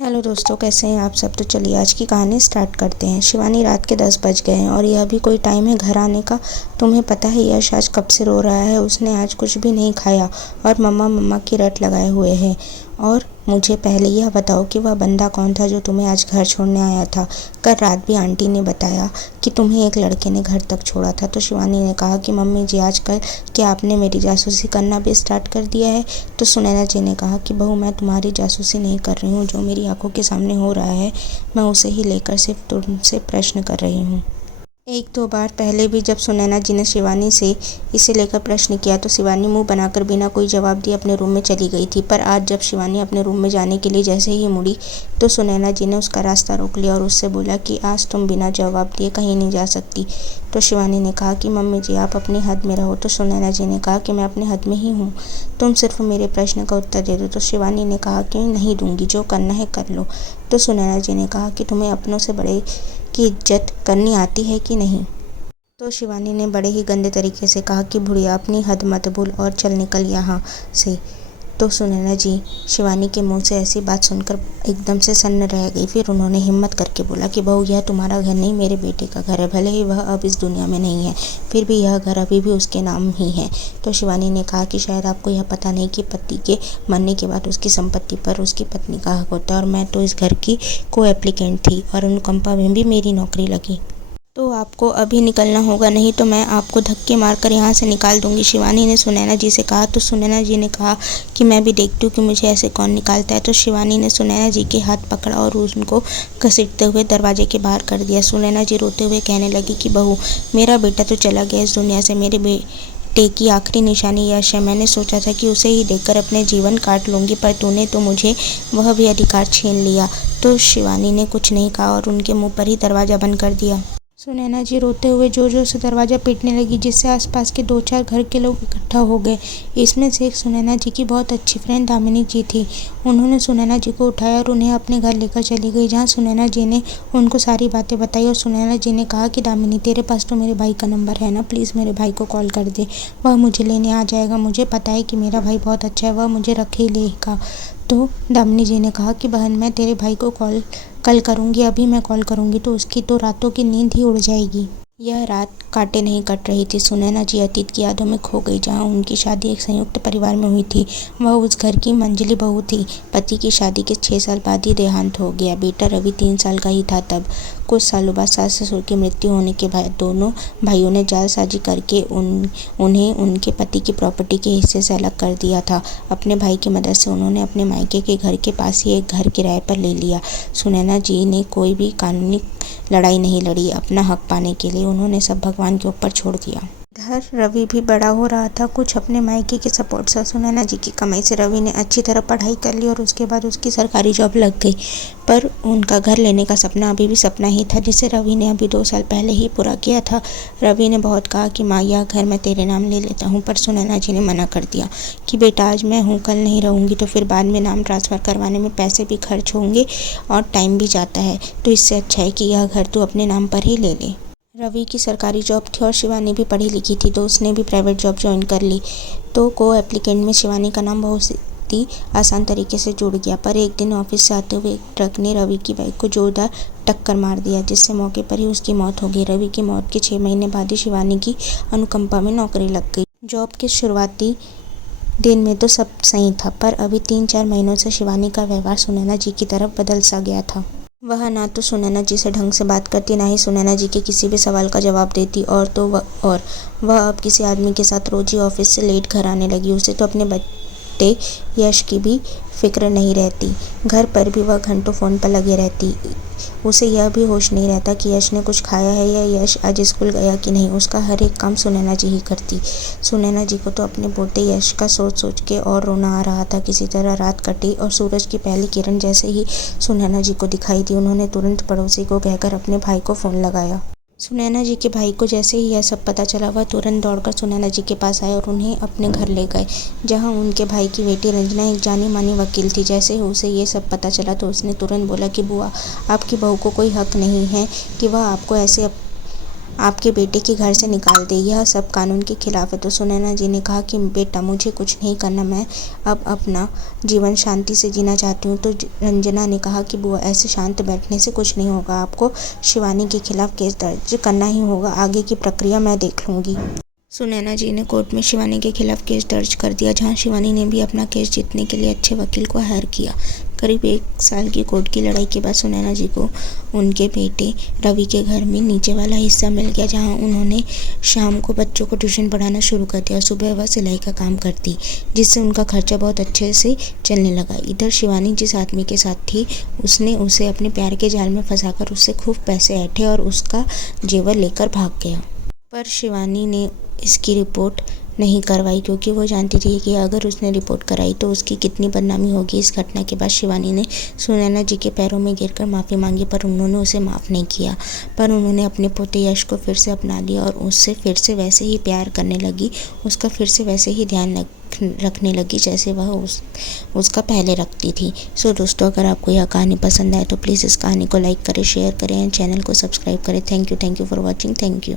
Hello दोस्तों, कैसे हैं आप सब। तो चलिए आज की कहानी स्टार्ट करते हैं। शिवानी, रात के 10 बज गए हैं और यह भी कोई टाइम है घर आने का। तुम्हें पता है यश आज कब से रो रहा है। उसने आज कुछ भी नहीं खाया और मम्मा मम्मा की रट लगाए हुए है। और मुझे पहले यह बताओ कि वह बंदा कौन था जो तुम्हें आज घर छोड़ने आया था। कल रात भी आंटी ने बताया कि तुम्हें एक लड़के ने घर तक छोड़ा था। तो शिवानी ने कहा कि मम्मी जी, आजकल क्या आपने मेरी जासूसी करना भी स्टार्ट कर दिया है। तो सुनैना जी ने कहा कि बहू, मैं तुम्हारी जासूसी नहीं कर रही हूँ। जो मेरी आंखों के सामने हो रहा है मैं उसे ही लेकर सिर्फ तुमसे प्रश्न कर रही हूँ। एक दो बार पहले भी जब सुनैना जी ने शिवानी से इसे लेकर प्रश्न किया तो शिवानी मुंह बनाकर बिना कोई जवाब दिए अपने रूम में चली गई थी। पर आज जब शिवानी अपने रूम में जाने के लिए जैसे ही मुड़ी तो सुनैना जी ने उसका रास्ता रोक लिया और उससे बोला कि आज तुम बिना जवाब दिए कहीं नहीं जा सकती। तो शिवानी ने कहा कि मम्मी जी, आप अपनी हद में रहो। तो सुनैना जी ने कहा कि मैं अपने हद में ही हूँ, तुम सिर्फ मेरे प्रश्न का उत्तर दे दो। तो शिवानी ने कहा कि नहीं दूंगी, जो करना है कर लो। तो सुनैना जी ने कहा कि तुम्हें अपनों से बड़े की इज्जत करनी आती है कि नहीं। तो शिवानी ने बड़े ही गंदे तरीके से कहा कि बुढ़िया, अपनी हद मत भूल और चल निकल यहाँ से। तो सुनैना जी शिवानी के मुंह से ऐसी बात सुनकर एकदम से सन्न रह गई। फिर उन्होंने हिम्मत करके बोला कि बहू, यह तुम्हारा घर नहीं, मेरे बेटे का घर है। भले ही वह अब इस दुनिया में नहीं है, फिर भी यह घर अभी भी उसके नाम ही है। तो शिवानी ने कहा कि शायद आपको यह पता नहीं कि पति के मरने के बाद उसकी संपत्ति पर उसकी पत्नी का हक होता है और मैं तो इस घर की को एप्लीकेंट थी और अनुकंपा में भी मेरी नौकरी लगी। तो आपको अभी निकलना होगा, नहीं तो मैं आपको धक्के मारकर यहाँ से निकाल दूंगी, शिवानी ने सुनैना जी से कहा। तो सुनैना जी ने कहा कि मैं भी देखती हूँ कि मुझे ऐसे कौन निकालता है। तो शिवानी ने सुनैना जी के हाथ पकड़ा और उनको घसीटते हुए दरवाजे के बाहर कर दिया। सुनैना जी रोते हुए कहने लगी कि बहू, मेरा बेटा तो चला गया इस दुनिया से। मेरे बेटे की आखिरी निशानी यश है। मैंने सोचा था कि उसे ही देखकर अपने जीवन काट लूँगी, पर तूने तो मुझे वह भी अधिकार छीन लिया। तो शिवानी ने कुछ नहीं कहा और उनके मुँह पर ही दरवाज़ा बंद कर दिया। सुनैना जी रोते हुए जोर जोर से दरवाज़ा पीटने लगी, जिससे आसपास के 2-4 घर के लोग इकट्ठा हो गए। इसमें से एक सुनैना जी की बहुत अच्छी फ्रेंड दामिनी जी थी। उन्होंने सुनैना जी को उठाया और उन्हें अपने घर लेकर चली गई, जहाँ सुनैना जी ने उनको सारी बातें बताई। और सुनैना जी ने कहा कि दामिनी, तेरे पास तो मेरे भाई का नंबर है ना, प्लीज़ मेरे भाई को कॉल कर दे, वह मुझे लेने आ जाएगा। मुझे पता है कि मेरा भाई बहुत अच्छा है, वह मुझे रख ही लेगा। तो दामिनी जी ने कहा कि बहन, मैं तेरे भाई को कॉल कल करूँगी, अभी मैं कॉल करूँगी तो उसकी तो रातों की नींद ही उड़ जाएगी। यह रात काटे नहीं कट रही थी। सुनैना जी अतीत की यादों में खो गई, जहाँ उनकी शादी एक संयुक्त परिवार में हुई थी। वह उस घर की मंझली बहू थी। पति की शादी के 6 साल बाद ही देहांत हो गया। बेटा रवि 3 साल का ही था तब। कुछ सालों बाद सास ससुर की मृत्यु होने के बाद दोनों भाइयों ने जालसाजी करके उन्हें उनके पति की प्रॉपर्टी के हिस्से से अलग कर दिया था। अपने भाई की मदद से उन्होंने अपने मायके के घर के पास ही एक घर किराए पर ले लिया। सुनैना जी ने कोई भी कानूनी लड़ाई नहीं लड़ी। अपना हक पाने के लिए उन्होंने सब भगवान के ऊपर छोड़ दिया। इधर रवि भी बड़ा हो रहा था, कुछ अपने मायके के सपोर्ट से। सुनैना जी की कमाई से रवि ने अच्छी तरह पढ़ाई कर ली और उसके बाद उसकी सरकारी जॉब लग गई। पर उनका घर लेने का सपना अभी भी सपना ही था, जिसे रवि ने अभी 2 साल पहले ही पूरा किया था। रवि ने बहुत कहा कि माँ, यह घर मैं तेरे नाम ले लेता हूँ, पर सुनैना जी ने मना कर दिया कि बेटा, आज मैं हूँ, कल नहीं रहूँगी तो फिर बाद में नाम ट्रांसफ़र करवाने में पैसे भी खर्च होंगे और टाइम भी जाता है। तो इससे अच्छा है कि यह घर तू अपने नाम पर ही ले ले। रवि की सरकारी जॉब थी और शिवानी भी पढ़ी लिखी थी, तो उसने भी प्राइवेट जॉब ज्वाइन कर ली। तो को एप्लीकेंट में शिवानी का नाम बहुत ही आसान तरीके से जुड़ गया। पर एक दिन ऑफिस से आते हुए एक ट्रक ने रवि की बाइक को जोरदार टक्कर मार दिया, जिससे मौके पर ही उसकी मौत हो गई। रवि की मौत के 6 महीने बाद ही शिवानी की अनुकंपा में नौकरी लग गई। जॉब के शुरुआती दिन में तो सब सही था, पर अभी 3-4 महीनों से शिवानी का व्यवहार सुनैना जी की तरफ बदल सा गया था। वह ना तो सुनैना जी से ढंग से बात करती, ना ही सुनैना जी के किसी भी सवाल का जवाब देती। वह अब किसी आदमी के साथ रोज ही ऑफिस से लेट घर आने लगी। उसे तो अपने बेटे यश की भी फिक्र नहीं रहती। घर पर भी वह घंटों फ़ोन पर लगे रहती। उसे यह भी होश नहीं रहता कि यश ने कुछ खाया है या यश आज स्कूल गया कि नहीं। उसका हर एक काम सुनैना जी ही करती। सुनैना जी को तो अपने पोते यश का सोच सोच के और रोना आ रहा था। किसी तरह रात कटी और सूरज की पहली किरण जैसे ही सुनैना जी को दिखाई दी, उन्होंने तुरंत पड़ोसी को कहकर अपने भाई को फ़ोन लगाया। सुनैना जी के भाई को जैसे ही यह सब पता चला, वह तुरंत दौड़कर सुनैना जी के पास आए और उन्हें अपने घर ले गए, जहां उनके भाई की बेटी रंजना एक जानी मानी वकील थी। जैसे ही उसे ये सब पता चला तो उसने तुरंत बोला कि बुआ, आपकी बहू को कोई हक नहीं है कि वह आपको ऐसे आपके बेटे के घर से निकाल दे, यह सब कानून के खिलाफ है। तो सुनैना जी ने कहा कि बेटा मुझे कुछ नहीं करना, मैं अब अपना जीवन शांति से जीना चाहती हूँ। तो रंजना ने कहा कि बुआ ऐसे शांत बैठने से कुछ नहीं होगा, आपको शिवानी के खिलाफ केस दर्ज करना ही होगा, आगे की प्रक्रिया मैं देख लूँगी। सुनैना जी ने कोर्ट में शिवानी के खिलाफ केस दर्ज कर दिया, जहां शिवानी ने भी अपना केस जीतने के लिए अच्छे वकील को हायर किया। करीब 1 साल की कोर्ट की लड़ाई के बाद सुनैना जी को उनके बेटे रवि के घर में नीचे वाला हिस्सा मिल गया, जहां उन्होंने शाम को बच्चों को ट्यूशन पढ़ाना शुरू कर दिया और सुबह वह सिलाई का काम करती, जिससे उनका खर्चा बहुत अच्छे से चलने लगा। इधर शिवानी जिस आदमी के साथ थी, उसने उसे अपने प्यार के जाल में फंसाकर उससे खूब पैसे ऐंठे और उसका जेवर लेकर भाग गया। पर शिवानी ने इसकी रिपोर्ट नहीं करवाई, क्योंकि वो जानती थी कि अगर उसने रिपोर्ट कराई तो उसकी कितनी बदनामी होगी। इस घटना के बाद शिवानी ने सुनैना जी के पैरों में गिरकर माफ़ी मांगी, पर उन्होंने उसे माफ़ नहीं किया। पर उन्होंने अपने पोते यश को फिर से अपना लिया और उससे फिर से वैसे ही प्यार करने लगी, उसका फिर से वैसे ही ध्यान रखने लगी जैसे वह उसका पहले रखती थी। सो दोस्तों, अगर आपको यह कहानी पसंद आए तो प्लीज़ इस कहानी को लाइक करें, शेयर करें एंड चैनल को सब्सक्राइब करें। Thank you for watching. Thank you.